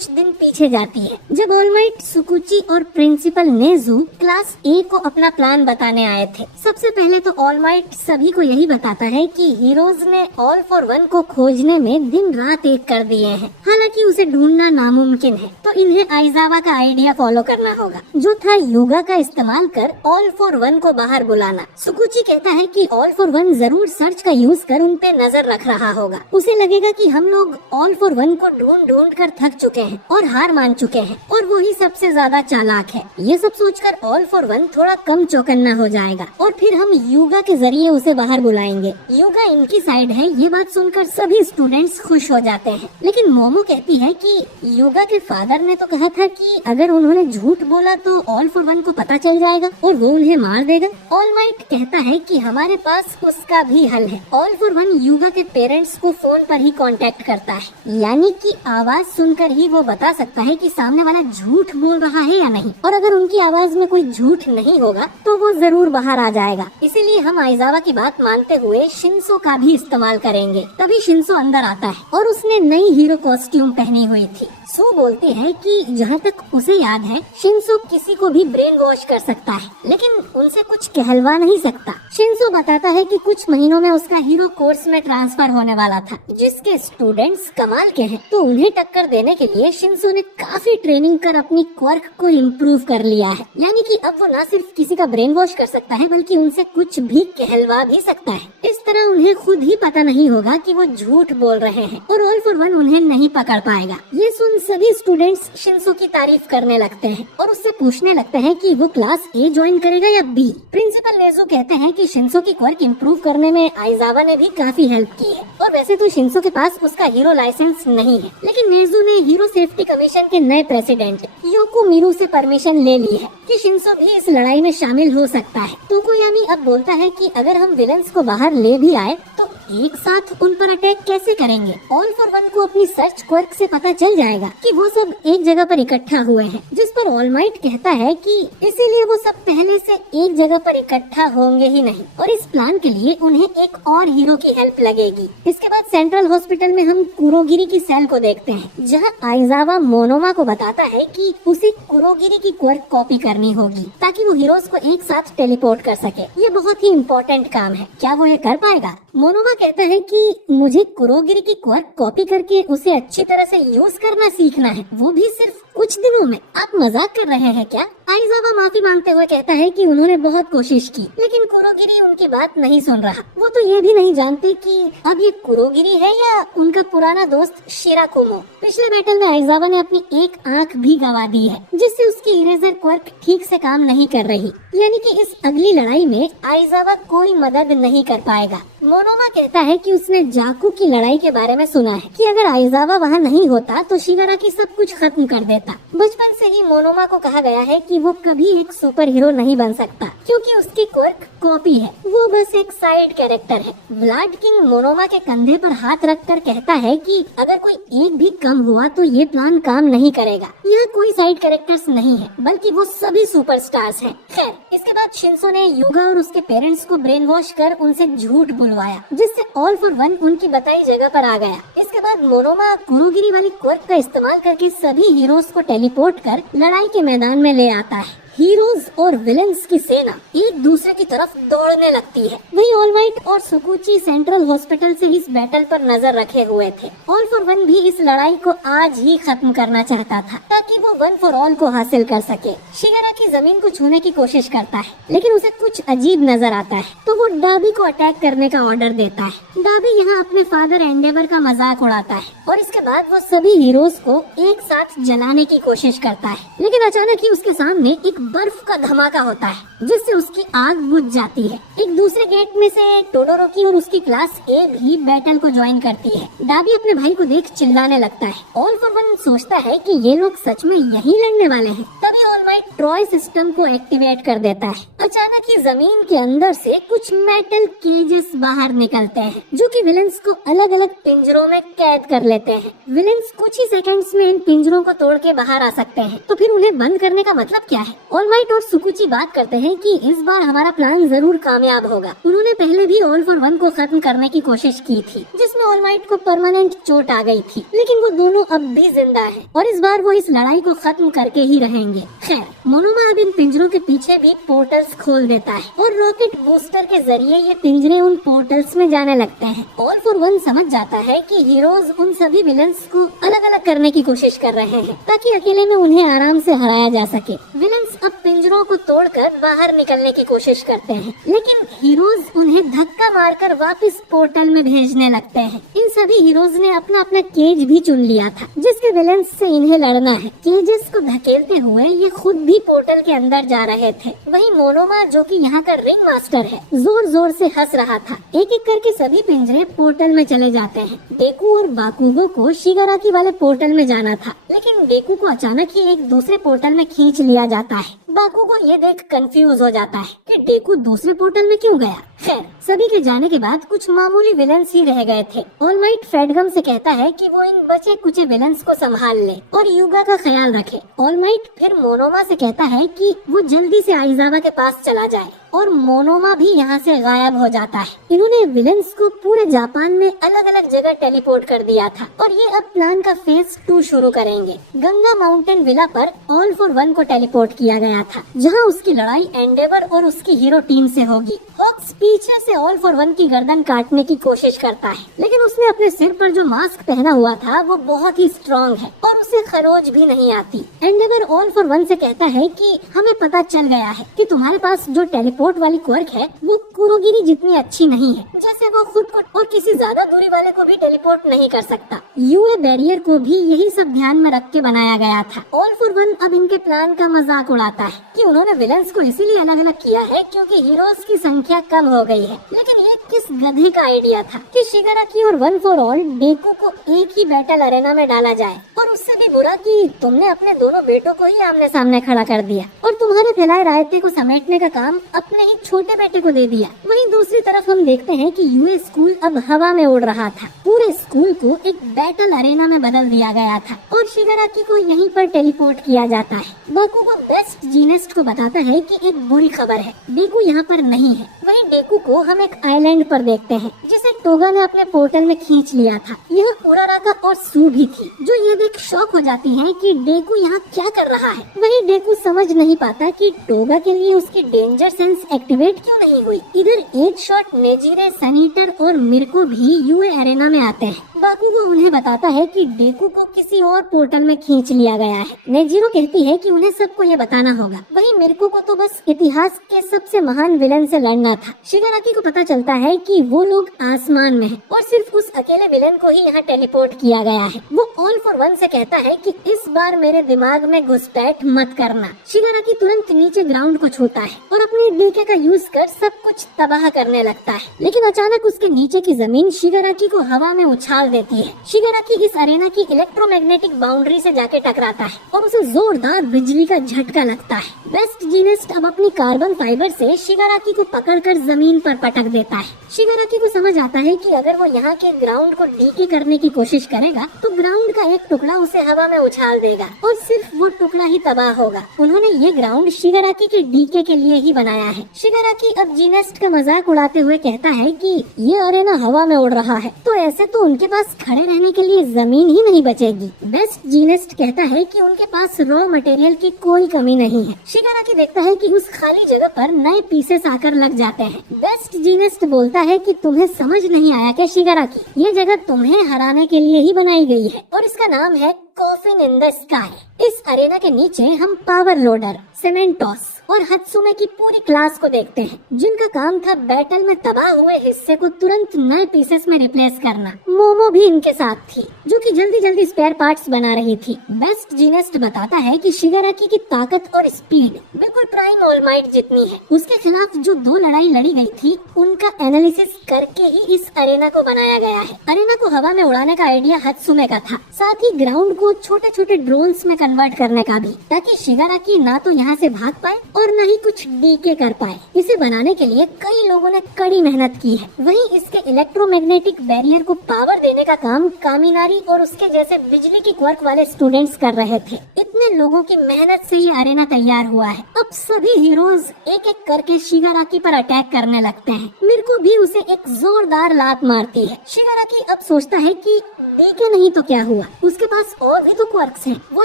कुछ दिन पीछे जाती है, जब ऑल माइट, सुकुची और प्रिंसिपल नेजू क्लास ए को अपना प्लान बताने आए थे। सबसे पहले तो ऑल माइट सभी को यही बताता है कि हीरोज ने ऑल फॉर वन को खोजने में दिन रात एक कर दिए हैं। हालांकि उसे ढूंढना नामुमकिन है, तो इन्हें आइजावा का आइडिया फॉलो करना होगा, जो था योगा का इस्तेमाल कर ऑल फॉर वन को बाहर बुलाना। सुकुची कहता है कि ऑल फॉर वन जरूर सर्च का यूज कर उन पे नजर रख रहा होगा। उसे लगेगा कि हम लोग ऑल फॉर वन को ढूंढ ढूंढ कर थक चुके हैं और हार मान चुके हैं और वही सबसे ज्यादा चालाक है। ये सब सोचकर ऑल फॉर वन थोड़ा कम चौकन्ना हो जाएगा और फिर हम योगा के जरिए उसे बाहर बुलाएंगे। योगा इनकी साइड है, ये बात सुनकर सभी स्टूडेंट्स खुश हो जाते हैं। लेकिन मोमो कहती है कि योगा के फादर ने तो कहा था कि अगर उन्होंने झूठ बोला तो ऑल फॉर वन को पता चल जाएगा और वो उन्हें मार देगा। ऑल माइट कहता है कि हमारे पास उसका भी हल है। ऑल फॉर वन योगा के पेरेंट्स को फोन पर ही कांटेक्ट करता है, यानी कि आवाज सुनकर ही वो बता सकता है कि सामने वाला झूठ बोल रहा है या नहीं, और अगर उनकी आवाज में कोई झूठ नहीं होगा तो वो जरूर बाहर आ जाएगा। इसीलिए हम आइजावा की बात मानते हुए शिंसो का भी इस्तेमाल करेंगे। तभी शिंसो अंदर आता है और उसने नई हीरो कॉस्ट्यूम पहनी हुई थी। सो बोलती है कि जहाँ तक उसे याद है शिंसो किसी को भी ब्रेन वॉश कर सकता है, लेकिन उनसे कुछ कहलवा नहीं सकता। शिंसो बताता है कि कुछ महीनों में उसका हीरो कोर्स में ट्रांसफर होने वाला था, जिसके स्टूडेंट्स कमाल के हैं, तो उन्हें टक्कर देने के लिए शिंसो ने काफी ट्रेनिंग कर अपनी क्वर्क को इम्प्रूव कर लिया है। यानी कि अब वो न सिर्फ किसी का ब्रेन वॉश कर सकता है बल्कि उनसे कुछ भी कहलवा भी सकता है। इस तरह उन्हें खुद ही पता नहीं होगा कि वो झूठ बोल रहे हैं और ऑल फॉर वन उन्हें नहीं पकड़ पाएगा। ये सुन सभी स्टूडेंट्स शिंसो की तारीफ करने लगते हैं और उससे पूछने लगते हैं कि वो क्लास ए ज्वाइन करेगा या बी। प्रिंसिपल नेजू कहते हैं कि शिंसो की क्वर्क इम्प्रूव करने में आइजावा ने भी काफी हेल्प की है और वैसे तो शिंसो के पास उसका हीरो लाइसेंस नहीं है, लेकिन नेजू ने हीरो सेफ्टी कमीशन के नए प्रेसिडेंट योको मिरू से परमिशन ले ली है कि शिंसो भी इस लड़ाई में शामिल हो सकता है। तोकोयामी अब बोलता है कि अगर हम विलेंस को बाहर ले भी आए तो एक साथ उन पर अटैक कैसे करेंगे। ऑल फॉर वन को अपनी सर्च क्वर्क से पता चल जाएगा कि वो सब एक जगह पर इकट्ठा हुए हैं, जिस पर ऑल माइट कहता है कि इसीलिए वो सब पहले से एक जगह पर इकट्ठा होंगे ही नहीं और इस प्लान के लिए उन्हें एक और हीरो की हेल्प लगेगी। इसके बाद सेंट्रल हॉस्पिटल में हम कुरोगिरी की सेल को देखते हैं, जहाँ आइजावा मोनोमा को बताता है कि उसे कुरोगिरी की क्वर्क कॉपी करनी होगी ताकि वो हीरोज को एक साथ टेलीपोर्ट कर सके। ये बहुत ही इम्पोर्टेंट काम है, क्या वो ये कर पाएगा? मोनोमा कहता है कि मुझे कुरोगिरी की क्वर्क कॉपी करके उसे अच्छी तरह से यूज करना सीखना है, वो भी सिर्फ कुछ दिनों में। आप मजाक कर रहे हैं क्या? आइजावा माफी मांगते हुए कहता है कि उन्होंने बहुत कोशिश की, लेकिन कुरोगिरी उनकी बात नहीं सुन रहा। वो तो ये भी नहीं जानते कि अब ये कुरोगिरी है या उनका पुराना दोस्त शिराकुमो। पिछले बैटल में आइजावा ने अपनी एक आंख भी गंवा दी है, जिससे उसकी इरेजर क्वर्क ठीक से काम नहीं कर रही, यानी कि इस अगली लड़ाई में आइजावा कोई मदद नहीं कर पाएगा। मोनोमा कहता है कि उसने जाकू की लड़ाई के बारे में सुना है कि अगर आइजावा वहाँ नहीं होता तो शिगाराकी सब कुछ खत्म कर देता। बचपन से ही मोनोमा को कहा गया है कि वो कभी एक सुपर हीरो नहीं बन सकता क्योंकि उसकी क्वर्क कॉपी है, वो बस एक साइड कैरेक्टर है। व्लाड किंग मोनोमा के कंधे पर हाथ रखकर कहता है कि अगर कोई एक भी कम हुआ तो ये प्लान काम नहीं करेगा। यहाँ कोई साइड कैरेक्टर्स नहीं है बल्कि वो सभी सुपरस्टार्स हैं। खैर, इसके बाद शिंसो ने योगा और उसके पेरेंट्स को ब्रेन वॉश कर उनसे झूठ बुलवाया, जिससे ऑल फॉर वन उनकी बताई जगह पर आ गया। इसके बाद मोनोमा कुरोगिरी वाली क्वर्क का इस्तेमाल करके सभी हीरोज को टेलीपोर्ट कर लड़ाई के मैदान में ले आता है। हीरोज और विलेंस की सेना एक दूसरे की तरफ दौड़ने लगती है। वही ऑल माइट और सुकुची सेंट्रल हॉस्पिटल से इस बैटल पर नजर रखे हुए थे। ऑल फॉर वन भी इस लड़ाई को आज ही खत्म करना चाहता था ताकि वो वन फॉर ऑल को हासिल कर सके। शिगाराकी जमीन को छूने की कोशिश करता है, लेकिन उसे कुछ अजीब नजर आता है, तो वो डाबी को अटैक करने का ऑर्डर देता है। डाबी यहाँ अपने फादर एंडेवर का मजाक उड़ाता है और इसके बाद वो सभी हीरोज को एक साथ जलाने की कोशिश करता है, लेकिन अचानक ही उसके सामने एक बर्फ का धमाका होता है जिससे उसकी आग बुझ जाती है। एक दूसरे गेट में से टोडोरोकी और उसकी क्लास ए भी बैटल को ज्वाइन करती है। डाबी अपने भाई को देख चिल्लाने लगता है। ऑल फॉर वन सोचता है कि ये लोग सच में यही लड़ने वाले हैं। तभी ऑल माइट ट्रॉय सिस्टम को एक्टिवेट कर देता है। अचानक ही जमीन के अंदर से कुछ मेटल केजेस बाहर निकलते हैं जो कि विलेंस को अलग अलग पिंजरों में कैद कर लेते हैं। विलेंस कुछ ही सेकंड्स में इन पिंजरों को तोड़ के बाहर आ सकते हैं। तो फिर उन्हें बंद करने का मतलब क्या है? ऑल माइट और सुकुची बात करते हैं कि इस बार हमारा प्लान जरूर कामयाब होगा। उन्होंने पहले भी ऑल फॉर वन को खत्म करने की कोशिश की थी जिसमें ऑल माइट को परमानेंट चोट आ गई थी, लेकिन वो दोनों अब भी जिंदा हैं और इस बार वो इस लड़ाई को खत्म करके ही रहेंगे। खैर, मोनोमा अब इन पिंजरों के पीछे भी पोर्टल्स खोल देता है और रॉकेट बूस्टर के जरिए ये पिंजरे उन पोर्टल्स में जाने लगते हैं। ऑल फॉर वन समझ जाता है कि हीरोज उन सभी विलेंस को अलग अलग करने की कोशिश कर रहे हैं ताकि अकेले में उन्हें आराम से हराया जा सके। विलेंस अब पिंजरों को तोड़कर बाहर निकलने की कोशिश करते हैं, लेकिन हीरोज उन्हें धक्का मारकर वापस पोर्टल में भेजने लगते हैं। इन सभी हीरोज ने अपना अपना केज भी चुन लिया था जिसके विलेंस से इन्हें लड़ना है। केजेस को धकेलते हुए ये खुद भी पोर्टल के अंदर जा रहे थे। वहीं मोनोमा, जो कि यहाँ का रिंग मास्टर है, जोर जोर से हंस रहा था। एक एक करके सभी पिंजरे पोर्टल में चले जाते हैं। डेकू और बाकुगो को शिगाराकी वाले पोर्टल में जाना था, लेकिन डेकू को अचानक ही एक दूसरे पोर्टल में खींच लिया जाता है। बाकुगो ये देख कंफ्यूज हो जाता है कि डेकू दूसरे पोर्टल में क्यों गया। खैर, सभी के जाने के बाद कुछ मामूली विलेंस ही रह गए थे। ऑल माइट फेडगम से कहता है कि वो इन बचे कुचे विलेंस को संभाल ले और युगा का ख्याल रखे। ऑल माइट फिर मोनोमा से कहता है कि वो जल्दी से आइजावा के पास चला जाए और मोनोमा भी यहाँ से गायब हो जाता है। इन्होंने विलेंस को पूरे जापान में अलग अलग जगह टेलीपोर्ट कर दिया था और ये अब प्लान का फेज 2 शुरू करेंगे। गंगा माउंटेन विला पर ऑल फॉर वन को टेलीपोर्ट किया गया था, जहाँ उसकी लड़ाई एंडेवर और उसकी हीरो टीम से होगी। हॉक्स पीछे से ऑल फॉर वन की गर्दन काटने की कोशिश करता है, लेकिन उसने अपने सिर पर जो मास्क पहना हुआ था वो बहुत ही स्ट्रॉन्ग है और उसे खरोच भी नहीं आती। एंडेवर ऑल फॉर वन से कहता है कि हमें पता चल गया है कि तुम्हारे पास जो टेलीपोर्ट वाली क्वर्क है वो कुरोगिरी जितनी अच्छी नहीं है, जैसे वो खुद को और किसी ज्यादा दूरी वाले को भी टेलीपोर्ट नहीं कर सकता। यूए बैरियर को भी यही सब ध्यान में रख के बनाया गया था। ऑल फॉर वन अब इनके प्लान का मजाक उड़ाता है कि उन्होंने विलेंस को इसीलिए अलग अलग किया है क्योंकि हीरोज की संख्या कम हो गई है। लेकिन ये किस गधे का आइडिया था कि शिगाराकी और वन फॉर ऑल डेकू को एक ही बैटल अरेना में डाला जाए, और उससे भी बुरा कि तुमने अपने दोनों बेटों को ही आमने सामने खड़ा कर दिया और तुम्हारे फैलाए रायते को समेटने का काम अपने ही छोटे बेटे को दे दिया। वहीं दूसरी तरफ हम देखते हैं कि यूए स्कूल अब हवा में उड़ रहा था। पूरे स्कूल को एक बैटल अरेना में बदल दिया गया था और शिगाराकी को यहीं पर टेलीपोर्ट किया जाता है। बाकुगो बेस्ट जीनेस्ट को बताता है कि एक बुरी खबर है, डेकू यहाँ पर नहीं है। वहीं डेकू को हम एक आइलैंड पर देखते हैं जिसे टोगा ने अपने पोर्टल में खींच लिया था। यहाँ उराराका और सू भी थी, जो ये देख शॉक हो जाती हैं कि डेकू यहाँ क्या कर रहा है। वहीं डेकू समझ नहीं पाता कि टोगा के लिए उसकी डेंजर सेंस एक्टिवेट क्यों नहीं हुई। इधर 8 शॉट, नेजिरे, सनीटर और मिर्को भी यूए अरेना में आते हैं। बाकुगो उन्हें बताता है कि डेकू को किसी और पोर्टल में खींच लिया गया है। नेजिरो कहती है कि उन्हें सबको ये बताना होगा। वहीं मिर्को को तो बस इतिहास के सबसे महान विलन से लड़ना था। शिगाराकी को पता चलता है कि वो लोग आसमान में हैं और सिर्फ उस अकेले विलन को ही यहाँ टेलीपोर्ट किया गया है। वो ऑल फॉर वन से कहता है कि इस बार मेरे दिमाग में घुसपैठ मत करना। शिगाराकी तुरंत नीचे ग्राउंड को छूता है और अपने डीके का यूज कर सब कुछ तबाह करने लगता है, लेकिन अचानक उसके नीचे की जमीन शिगाराकी को हवा में उछाल देती है। शिगाराकी इस अरेना की इलेक्ट्रोमैग्नेटिक बाउंड्री से जाके टकराता है और उसे जोरदार बिजली का झटका लगता है। बेस्ट जीनिस्ट अब अपनी कार्बन फाइबर से शिगाराकी को पकड़कर जमीन पर पटक देता है। शिगाराकी को समझ आता है कि अगर वो यहाँ के ग्राउंड को डीके करने की कोशिश करेगा तो ग्राउंड का एक टुकड़ा उसे हवा में उछाल देगा और सिर्फ वो टुकड़ा ही तबाह होगा। उन्होंने ये ग्राउंड शिगाराकी के डीके के लिए ही बनाया है। शिगाराकी अब जीनेस्ट का मजाक उड़ाते हुए कहता है कि ये अरेना हवा में उड़ रहा है तो ऐसे तो उनके पास खड़े रहने के लिए जमीन ही नहीं बचेगी। बेस्ट जीनेस्ट कहता है कि उनके पास रॉ मटेरियल की कोई कमी नहीं है। शिगाराकी देखता है कि उस खाली जगह पर नए पीसेस आकर लग जाते हैं। बेस्ट जीनेस्ट बोलता है कि तुम्हें समझ नहीं आया क्या शिगाराकी, ये जगह तुम्हें हराने के लिए ही बनाई गई है और इसका नाम है कॉफिन इन द स्काई। इस अरेना के नीचे हम पावर लोडर, सेमेंटोस और हत्सुमे की पूरी क्लास को देखते हैं, जिनका काम था बैटल में तबाह हुए हिस्से को तुरंत नए पीसेस में रिप्लेस करना। मोमो भी इनके साथ थी, जो कि जल्दी जल्दी स्पेयर पार्ट्स बना रही थी। बेस्ट जीनेस्ट बताता है कि शिगाराकी की ताकत और स्पीड बिल्कुल प्राइम ऑल माइट जितनी है। उसके खिलाफ जो 2 लड़ाई लड़ी गई थी उनका एनालिसिस करके ही इस अरेना को बनाया गया है। अरेना को हवा में उड़ाने का आइडिया हत्सुमे का था, साथ ही ग्राउंड को को छोटे छोटे ड्रोन्स में कन्वर्ट करने का भी, ताकि शिगाराकी ना तो यहाँ से भाग पाए और न ही कुछ डीके कर पाए। इसे बनाने के लिए कई लोगों ने कड़ी मेहनत की है। वहीं इसके इलेक्ट्रोमैग्नेटिक बैरियर को पावर देने का काम कामिनारी और उसके जैसे बिजली की क्वर्क वाले स्टूडेंट्स कर रहे थे। इतने लोगों की मेहनत से ये अरेना तैयार हुआ है। अब सभी हीरोज एक एक करके शिगाराकी पर अटैक करने लगते हैं। मिर्को भी उसे एक जोरदार लात मारती है। शिगाराकी अब सोचता है कि देखे नहीं तो क्या हुआ, उसके पास और भी तो क्वर्क्स हैं। वो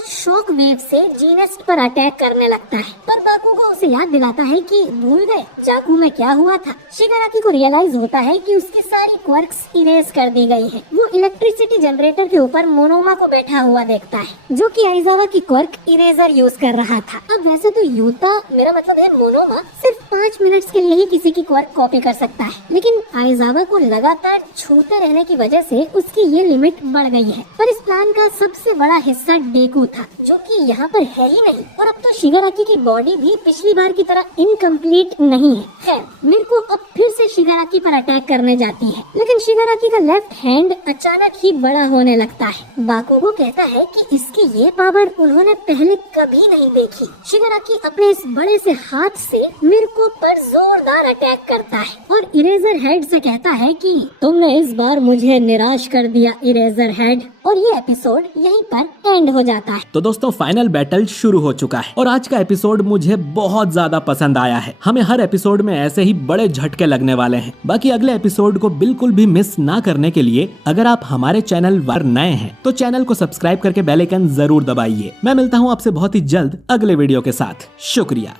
शॉक वेव से जीनेस्ट पर अटैक करने लगता है, पर बाकुगो उसे याद दिलाता है कि भूल गए जाकू में क्या हुआ था। शिगाराकी को रियलाइज होता है कि उसकी सारी क्वर्क्स इरेज कर दी गई है। वो इलेक्ट्रिसिटी जनरेटर के ऊपर मोनोमा को बैठा हुआ देखता है, जो कि आइजावा की क्वर्क इरेजर यूज कर रहा था। अब वैसे तो यूता, मेरा मतलब है मोनोमा, सिर्फ 5 मिनट्स के लिए ही किसी की क्वर्क कॉपी कर सकता है, लेकिन आइजावा को लगातार छूते रहने की वजह से उसकी ये लिमिट बढ़ गई है। पर इस प्लान का सबसे बड़ा हिस्सा डेकू था, जो कि यहाँ पर है ही नहीं। और अब तो शिगाराकी की बॉडी भी पिछली बार की तरह इनकम्प्लीट नहीं है। खैर, मिर्को अब फिर से शिगाराकी पर अटैक करने जाती है, लेकिन शिगाराकी का लेफ्ट हैंड अचानक ही बड़ा होने लगता है। बाकुगो कहता है कि इसकी ये पावर उन्होंने पहले कभी नहीं देखी। शिगाराकी अपने इस बड़े से हाथ से मिर्को पर जोरदार अटैक करता है और इरेजर हेड से कहता है कि तुमने इस बार मुझे निराश कर दिया इरेजर हेड। और ये एपिसोड यहीं पर एंड हो जाता है। तो दोस्तों, फाइनल बैटल शुरू हो चुका है और आज का एपिसोड मुझे बहुत ज्यादा पसंद आया है। हमें हर एपिसोड में ऐसे ही बड़े झटके लगने वाले हैं। बाकी अगले एपिसोड को बिल्कुल भी मिस ना करने के लिए अगर आप हमारे चैनल पर नए हैं तो चैनल को सब्सक्राइब करके बेल आइकन जरूर दबाइए। मैं मिलता हूँ आपसे बहुत ही जल्द अगले वीडियो के साथ। शुक्रिया।